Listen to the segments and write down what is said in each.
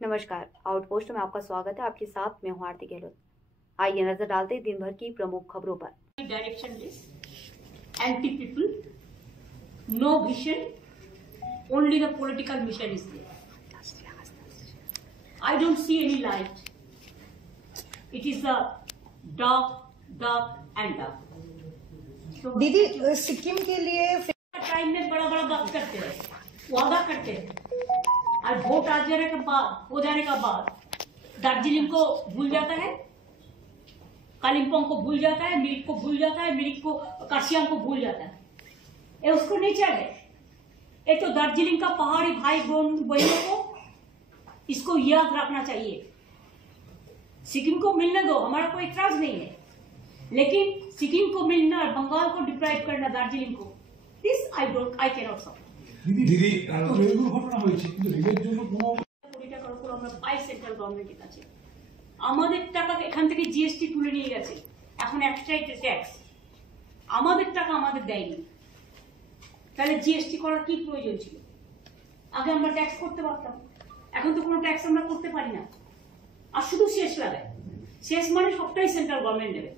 नमस्कार, आउटपोस्ट में आपका स्वागत है। आपके साथ मैं हूं आरती गहलोत। आइए नजर डालते हैं दिन भर की प्रमुख खबरों पर। Directionless, anti people, no vision, only the political mission is there. I don't see any light. It is the dark and dark. दीदी, सिक्किम के लिए टाइम में बड़ा बड़ा बात करते हैं, वादा करते हैं, और वोट आ जाने के बाद दार्जिलिंग को भूल जाता है, कालिम्पोंग को भूल जाता है, मिरिक को भूल जाता है, मिरिक को कार्सियांग को भूल जाता है। ये उसको नहीं चाहिए। ये तो दार्जिलिंग का पहाड़ी भाई बहनों को इसको याद रखना चाहिए। सिक्किम को मिलने दो, हमारा कोई इतराज नहीं है, लेकिन सिक्किम को मिलना और बंगाल को डिप्राइव करना दार्जिलिंग को, दिस आई कैनॉट सपोर्ट। দিদি ঘটনা হয়েছে কিন্তু রেলের জন্য কোনো কোটি টাকার উপর আমরা পাই সেন্ট্রাল গভর্নমেন্টের কাছে। আমাদের টাকা এখান থেকে জিএসটি তুলে নিয়ে গেছে, এখন একটাই ট্যাক্স। আমাদের টাকা আমাদের দেয়নি, তাহলে জিএসটি করার কি প্রয়োজন ছিল? আগে আমরা ট্যাক্স করতে পারতাম, এখন তো কোনো ট্যাক্স আমরা করতে পারি না। আর শুধু শেষ লাগায়, শেষ মানে সবটাই সেন্ট্রাল গভর্নমেন্ট নেবে,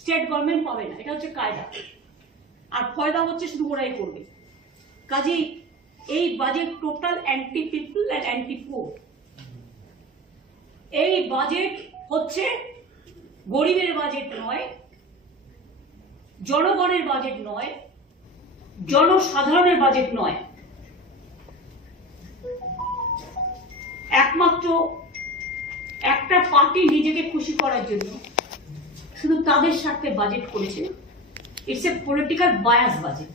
স্টেট গভর্নমেন্ট পাবে না। এটা হচ্ছে কায়দা, আর ফয়দা হচ্ছে শুধু ওরাই করবে। কাজেই এই budget total anti people and anti poor. এই বাজেট হচ্ছে গরিবের বাজেট নয়, জনগণের বাজেট নয়, জনসাধারণের বাজেট নয়। একমাত্র একটা পার্টি নিজেকে খুশি করার জন্য শুধু তাদের স্বার্থে বাজেট করেছে। It's a political bias budget.